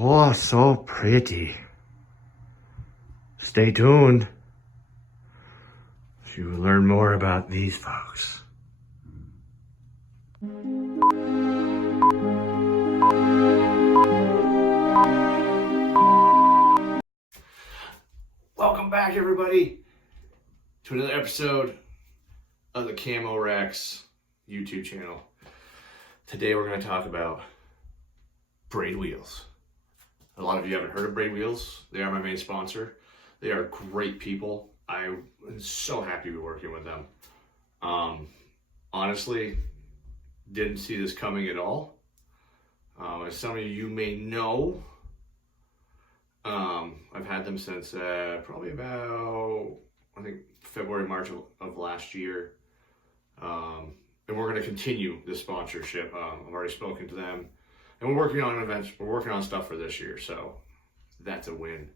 Oh, so pretty. Stay tuned. You will learn more about these folks. Welcome back, everybody, to another episode of the Camo Rex YouTube channel. Today we're going to talk about Braid Wheels. A lot of you haven't heard of Braid Wheels. They are my main sponsor. They are great people. I'm so happy to be working with them. Honestly, didn't see this coming at all. As some of you may know, I've had them since probably about, I think, February, March of last year. And we're going to continue this sponsorship. I've already spoken to them. And we're working on events. We're working on stuff for this year. So that's a win.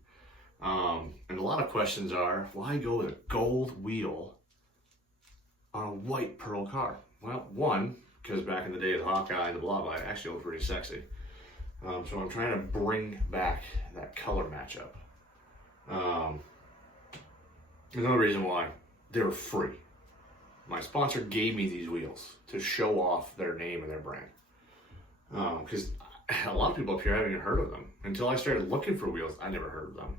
And a lot of questions are, why go with a gold wheel on a white pearl car? Well, one, because back in the day, the Hawkeye and the Blobeye actually looked pretty sexy. So I'm trying to bring back that color matchup. Another reason why, they were free. My sponsor gave me these wheels to show off their name and their brand. Because a lot of people up here haven't even heard of them. Until I started looking for wheels, I never heard of them.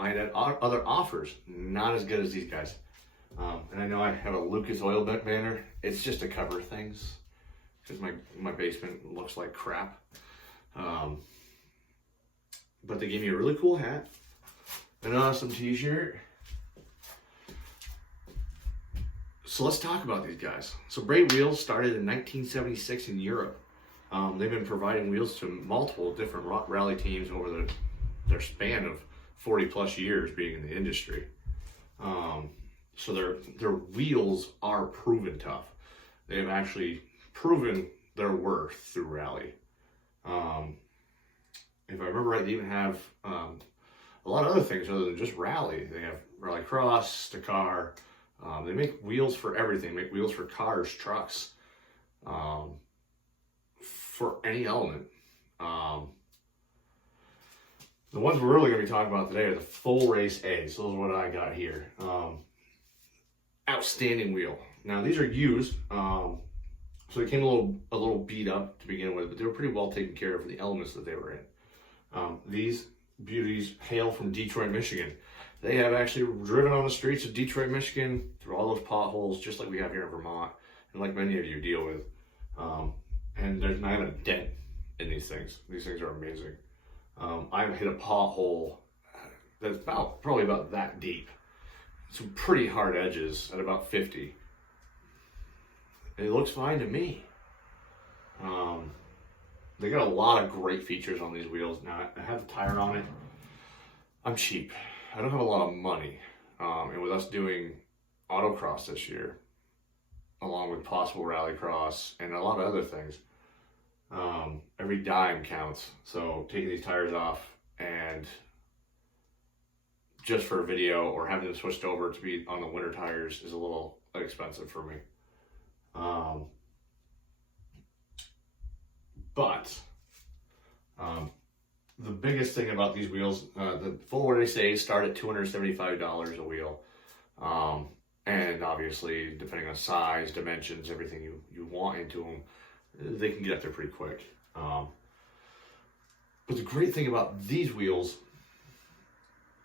I had other offers, not as good as these guys. And I know I have a Lucas oil banner. It's just to cover things, because my basement looks like crap. But they gave me a really cool hat, an awesome t-shirt. So let's talk about these guys. So Braid Wheels started in 1976 in Europe. They've been providing wheels to multiple different rally teams over their span of 40 plus years being in the industry. So their wheels are proven tough. They have actually proven their worth through rally. If I remember right, they even have a lot of other things other than just rally. They have rally cross, Dakar. They make wheels for everything. Make wheels for cars, trucks, for any element. The ones we're really going to be talking about today are the full race A. So those are what I got here. Outstanding wheel. Now these are used, so they came a little beat up to begin with, but they were pretty well taken care of for the elements that they were in. These beauties hail from Detroit, Michigan. They have actually driven on the streets of Detroit, Michigan through all those potholes, just like we have here in Vermont, and like many of you deal with. And there's not even a dent in these things. These things are amazing. I've hit a pothole that's probably about that deep. Some pretty hard edges at about 50. And it looks fine to me. They got a lot of great features on these wheels. Now, I have the tire on it. I'm cheap. I don't have a lot of money. And with us doing autocross this year, along with possible rallycross and a lot of other things, every dime counts. So taking these tires off and just for a video or having them switched over to be on the winter tires is a little expensive for me. But the biggest thing about these wheels, the full race A start at $275 a wheel. And obviously, depending on size, dimensions, everything you want into them, they can get up there pretty quick. But the great thing about these wheels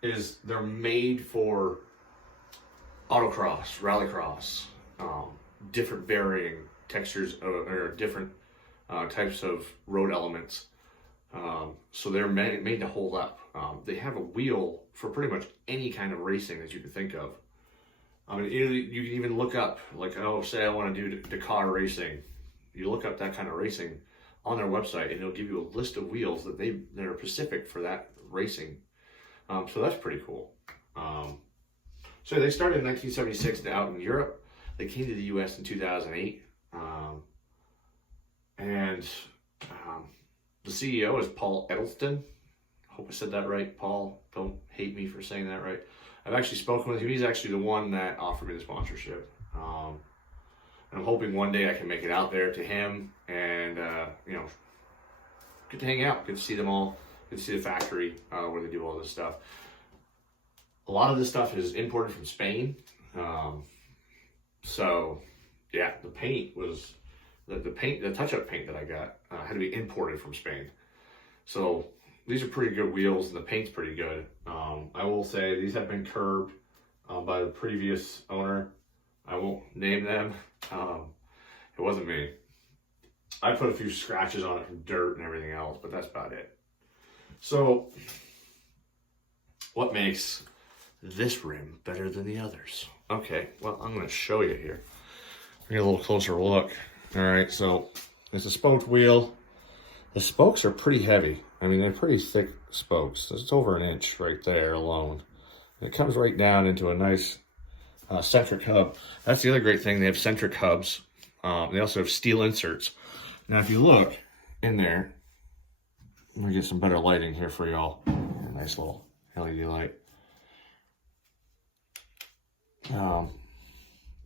is they're made for autocross, rallycross, different varying textures or different types of road elements. So they're made to hold up. They have a wheel for pretty much any kind of racing that you can think of. I mean, you can even look up, like, oh, say I want to do Dakar racing. You look up that kind of racing on their website, and it'll give you a list of wheels that are specific for that racing. So that's pretty cool. So they started in 1976 out in Europe. They came to the U.S. in 2008. And the CEO is Paul Edelston. I hope I said that right. Paul, don't hate me for saying that right. I've actually spoken with him. He's actually the one that offered me the sponsorship. And I'm hoping one day I can make it out there to him and, get to hang out, get to see them all You can see the factory where they do all this stuff. A lot of this stuff is imported from Spain. So yeah, the paint was, the touch-up paint that I got had to be imported from Spain. So these are pretty good wheels, and the paint's pretty good. I will say these have been curbed by the previous owner. I won't name them. It wasn't me. I put a few scratches on it from dirt and everything else, but that's about it. So what makes this rim better than the others? Okay, well, I'm going to show you here. Get a little closer look. All right, so it's a spoked wheel. The spokes are pretty heavy. I mean, they're pretty thick spokes. It's over an inch right there alone. And it comes right down into a nice centric hub. That's the other great thing. They have centric hubs. They also have steel inserts. Now, if you look in there, let me get some better lighting here for y'all. A nice little LED light.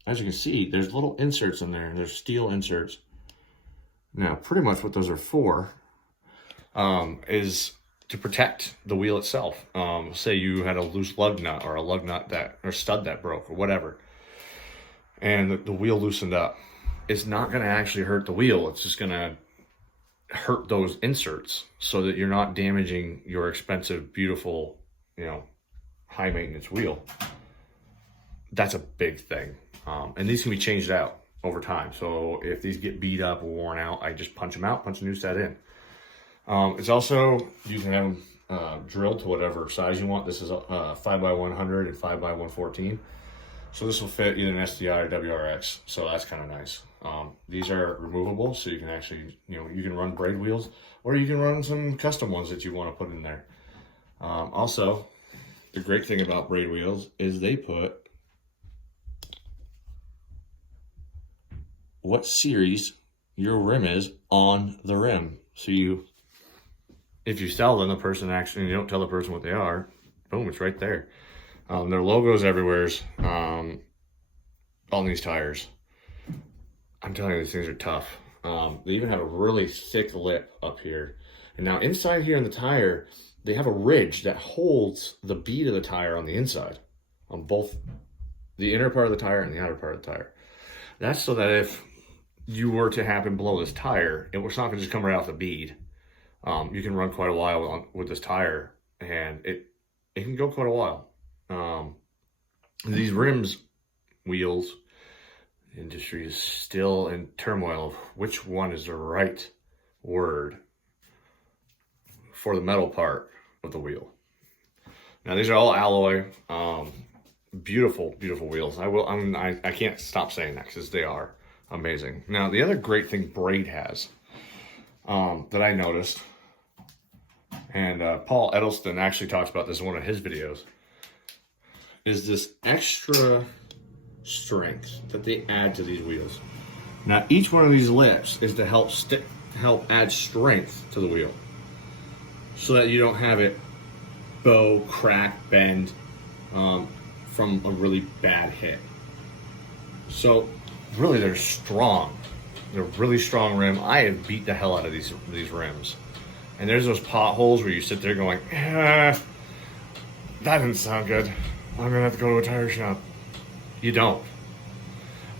As you can see, there's little inserts in there. There's steel inserts. Now, pretty much what those are for is to protect the wheel itself. Say you had a loose lug nut or a lug nut that, or stud that broke or whatever, and the wheel loosened up. It's not going to actually hurt the wheel. It's just going to hurt those inserts so that you're not damaging your expensive, beautiful, you know, high maintenance wheel. That's a big thing. And these can be changed out over time. So if these get beat up or worn out, I just punch them out, punch a new set in. It's also, you can have them drilled to whatever size you want. This is 5x100 and 5x114. So this will fit either an SDI or WRX. So that's kind of nice. These are removable, so you can actually, you know, you can run braid wheels, or you can run some custom ones that you want to put in there. Also, the great thing about braid wheels is they put what series your rim is on the rim. So you, if you sell them, the person actually, you don't tell the person what they are, boom, it's right there. Their logos everywhere on these tires. I'm telling you, these things are tough. They even have a really thick lip up here. And now inside here in the tire, they have a ridge that holds the bead of the tire on the inside, on both the inner part of the tire and the outer part of the tire. That's so that if you were to happen below this tire, it's not going to just come right off the bead. You can run quite a while with this tire, and it can go quite a while. These rims, wheels, the industry is still in turmoil of which one is the right word for the metal part of the wheel. Now these are all alloy, beautiful, beautiful wheels. I can't stop saying that because they are amazing. Now the other great thing Braid has that I noticed, and Paul Edelston actually talks about this in one of his videos, is this extra strength that they add to these wheels. Now each one of these lips is to help add strength to the wheel, so that you don't have it bow, crack, bend from a really bad hit. So really they're strong. They're really strong rim. I have beat the hell out of these rims. And there's those potholes where you sit there going, that doesn't sound good. I'm gonna have to go to a tire shop. You don't.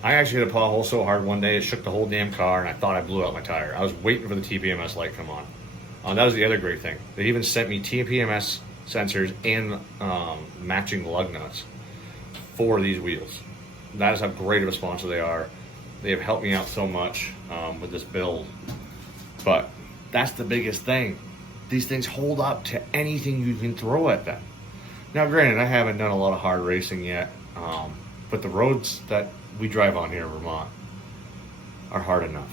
I actually hit a pothole so hard one day, it shook the whole damn car, and I thought I blew out my tire. I was waiting for the TPMS light to come on. That was the other great thing. They even sent me TPMS sensors and matching lug nuts for these wheels. That is how great of a sponsor they are. They have helped me out so much with this build. But that's the biggest thing. These things hold up to anything you can throw at them. Now, granted, I haven't done a lot of hard racing yet, but the roads that we drive on here in Vermont are hard enough.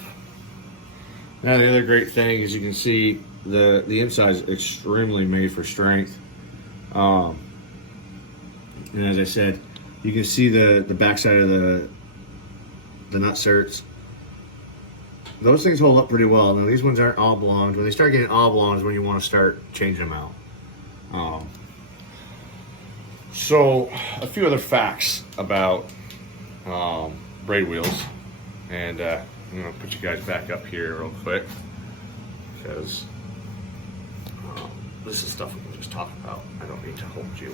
Now, the other great thing is you can see the inside is extremely made for strength. And as I said, you can see the backside of the nut certs. Those things hold up pretty well. Now, these ones aren't oblongs. When they start getting oblongs, when you want to start changing them out. So a few other facts about braid wheels, and I'm gonna put you guys back up here real quick because This is stuff we can just talk about. I don't need to hold you.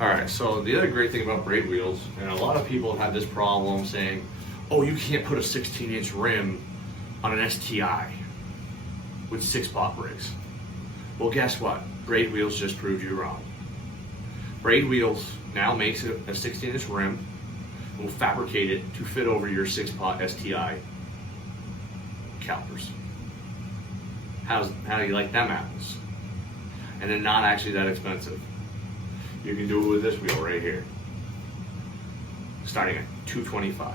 Alright, so the other great thing about Braid Wheels, and a lot of people have had this problem saying, oh, you can't put a 16-inch rim on an STI with 6-pot brakes. Well, guess what? Braid Wheels just proved you wrong. Braid Wheels now makes it a 16-inch rim and will fabricate it to fit over your 6-pot STI calipers. How do you like them apples? And they're not actually that expensive. You can do it with this wheel right here, starting at $225.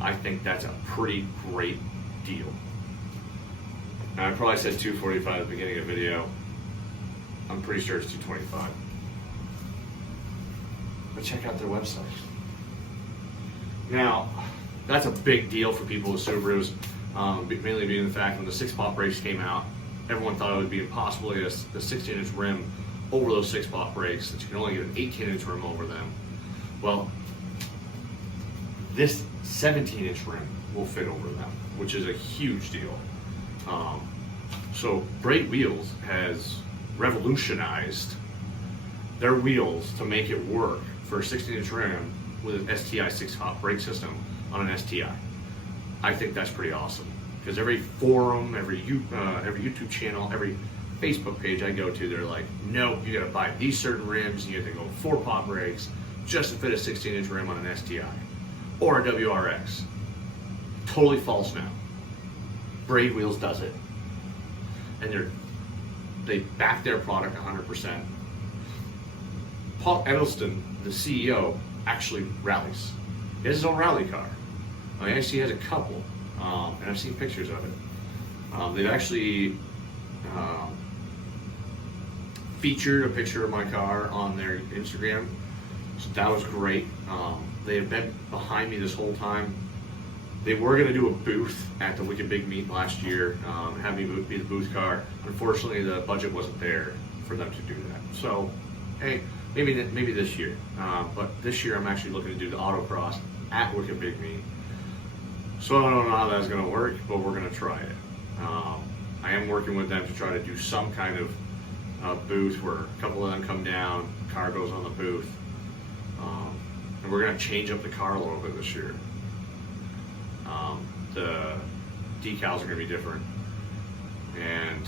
I think that's a pretty great deal. Now, I probably said $245 at the beginning of the video. I'm pretty sure it's $225. But check out their website. Now, that's a big deal for people with Subarus, mainly being the fact when the 6-pot brakes came out, everyone thought it would be impossible to get a 16-inch rim over those 6-pot brakes, that you can only get an 18-inch rim over them. Well, this 17-inch rim will fit over them, which is a huge deal. So Braid Wheels has revolutionized their wheels to make it work for a 16-inch rim with an STI 6-pot brake system on an STI. I think that's pretty awesome, because every forum, every YouTube channel, every Facebook page I go to, they're like, no, you gotta buy these certain rims, you have to go 4-pot brakes just to fit a 16-inch rim on an STI or a WRX. Totally false now. Braid Wheels does it, and they back their product 100%. Paul Edelston, the CEO, actually rallies. He has his own rally car. I mean, actually has a couple, and I've seen pictures of it. They've actually featured a picture of my car on their Instagram, so that was great. They have been behind me this whole time. They were going to do a booth at the Wicked Big Meet last year, have me be the booth car. Unfortunately, the budget wasn't there for them to do that. So, hey, maybe this year. But this year I'm actually looking to do the autocross at Wicked Big Meet. So I don't know how that's going to work, but we're going to try it. I am working with them to try to do some kind of booth where a couple of them come down, car goes on the booth, and we're going to change up the car a little bit this year. The decals are going to be different, and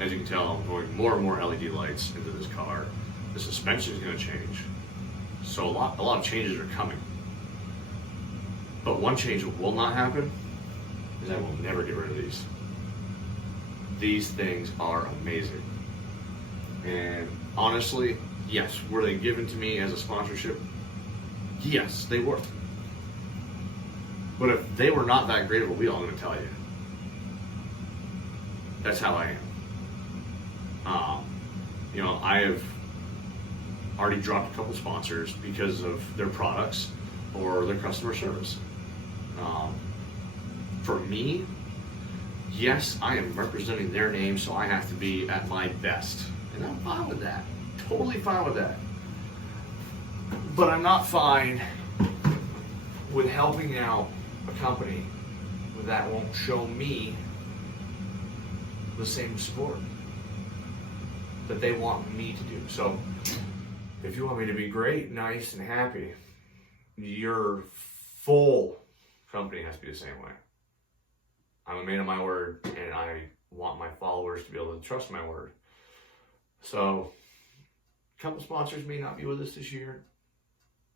as you can tell, I'm going more and more LED lights into this car. The suspension is going to change, so a lot of changes are coming. But one change that will not happen is I will never get rid of these. These things are amazing. And honestly, yes, were they given to me as a sponsorship? Yes, they were. But if they were not that great of a wheel, I'm going to tell you. That's how I am. I have already dropped a couple sponsors because of their products or their customer service. For me, yes, I am representing their name, so I have to be at my best. And I'm fine with that. Totally fine with that. But I'm not fine with helping out a company that won't show me the same support that they want me to do. So if you want me to be great, nice, and happy, your full company has to be the same way. I'm a man of my word, and I want my followers to be able to trust my word. So a couple sponsors may not be with us this year,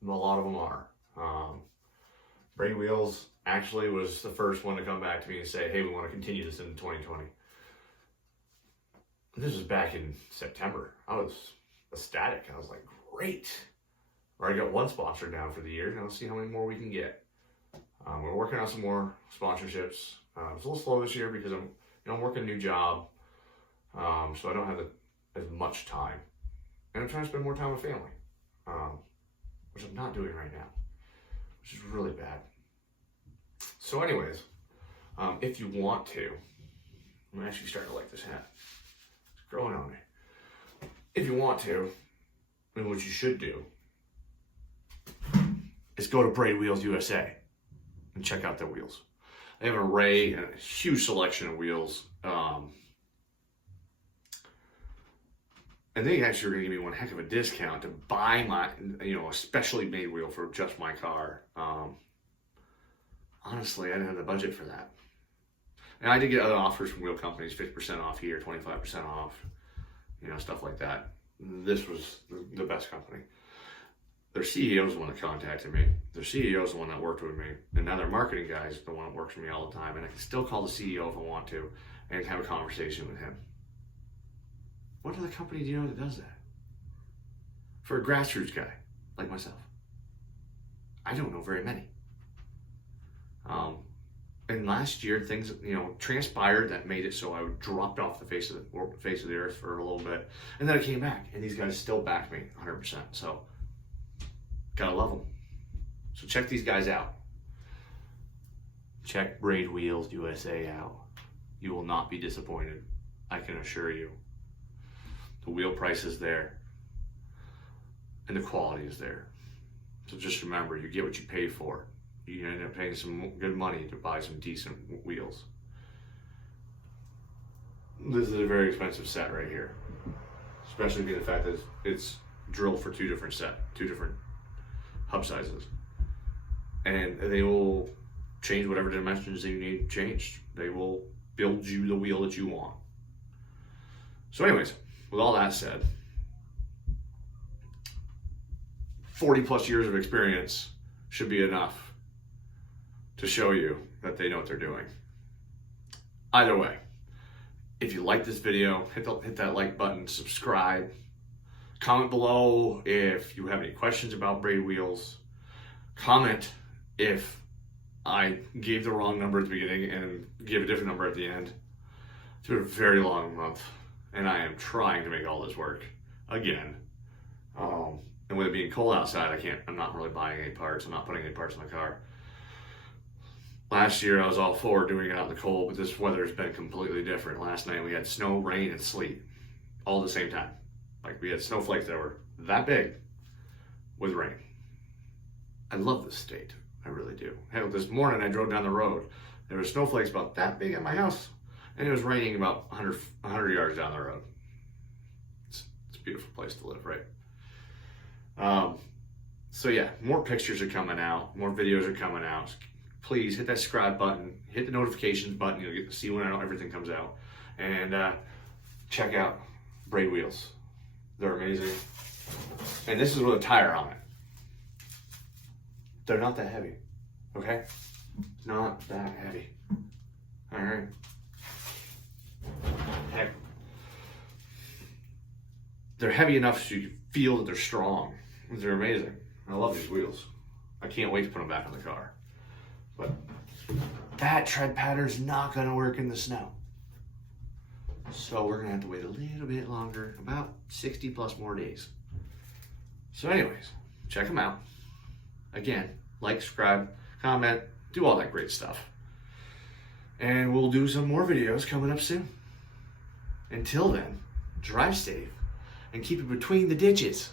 but a lot of them are. Braid Wheels actually was the first one to come back to me and say, hey, we want to continue this into 2020. This was back in September. I was ecstatic. I was like, great. I already got one sponsor down for the year, and let's see how many more we can get. We're working on some more sponsorships. It's a little slow this year because I'm working a new job, so I don't have as much time, and I'm trying to spend more time with family, which I'm not doing right now, which is really bad. So, anyways, if you want to, I'm actually starting to like this hat. It's growing on me. If you want to, and what you should do, is go to Braid Wheels USA and check out their wheels. They have an array and a huge selection of wheels. And they actually are going to give me one heck of a discount to buy my, a specially made wheel for just my car. Honestly, I didn't have the budget for that. And I did get other offers from wheel companies, 50% off here, 25% off, stuff like that. This was the best company. Their CEO is the one that contacted me. Their CEO is the one that worked with me. And now their marketing guy is the one that works for me all the time. And I can still call the CEO if I want to and have a conversation with him. What other company do you know that does that? For a grassroots guy like myself. I don't know very many. And last year, things transpired that made it so I dropped off the face of the earth for a little bit, and then I came back, and these guys still back me 100%. So gotta love them. So check these guys out. Check Braid Wheels USA out. You will not be disappointed. I can assure you. The wheel price is there, and the quality is there. So just remember, you get what you pay for. You end up paying some good money to buy some decent wheels. This is a very expensive set right here, especially being the fact that it's drilled for two different hub sizes, and they will change whatever dimensions you need changed. They will build you the wheel that you want. So anyways, with all that said, 40 plus years of experience should be enough to show you that they know what they're doing. Either way, if you like this video, hit that like button, subscribe, comment below if you have any questions about Braid Wheels, comment if I gave the wrong number at the beginning and gave a different number at the end. It's been a very long month, and I am trying to make all this work again. And with it being cold outside, I'm not really buying any parts. I'm not putting any parts in my car. Last year, I was all for doing it out in the cold, but this weather has been completely different. Last night, we had snow, rain, and sleet all at the same time. Like, we had snowflakes that were that big with rain. I love this state. I really do. Hell, this morning, I drove down the road. There were snowflakes about that big at my house, and it was raining about 100 yards down the road. It's a beautiful place to live, right? So yeah, more pictures are coming out. More videos are coming out. Please hit that subscribe button, hit the notifications button. You'll get to see when everything comes out. And check out Braid Wheels. They're amazing. And this is with a tire on it. They're not that heavy, okay? Not that heavy. All right. Heck, they're heavy enough so you can feel that they're strong. They're amazing. I love these wheels. I can't wait to put them back in the car. But that tread pattern's not gonna work in the snow. So we're gonna have to wait a little bit longer, about 60 plus more days. So anyways, check them out. Again, like, subscribe, comment, do all that great stuff. And we'll do some more videos coming up soon. Until then, drive safe and keep it between the ditches.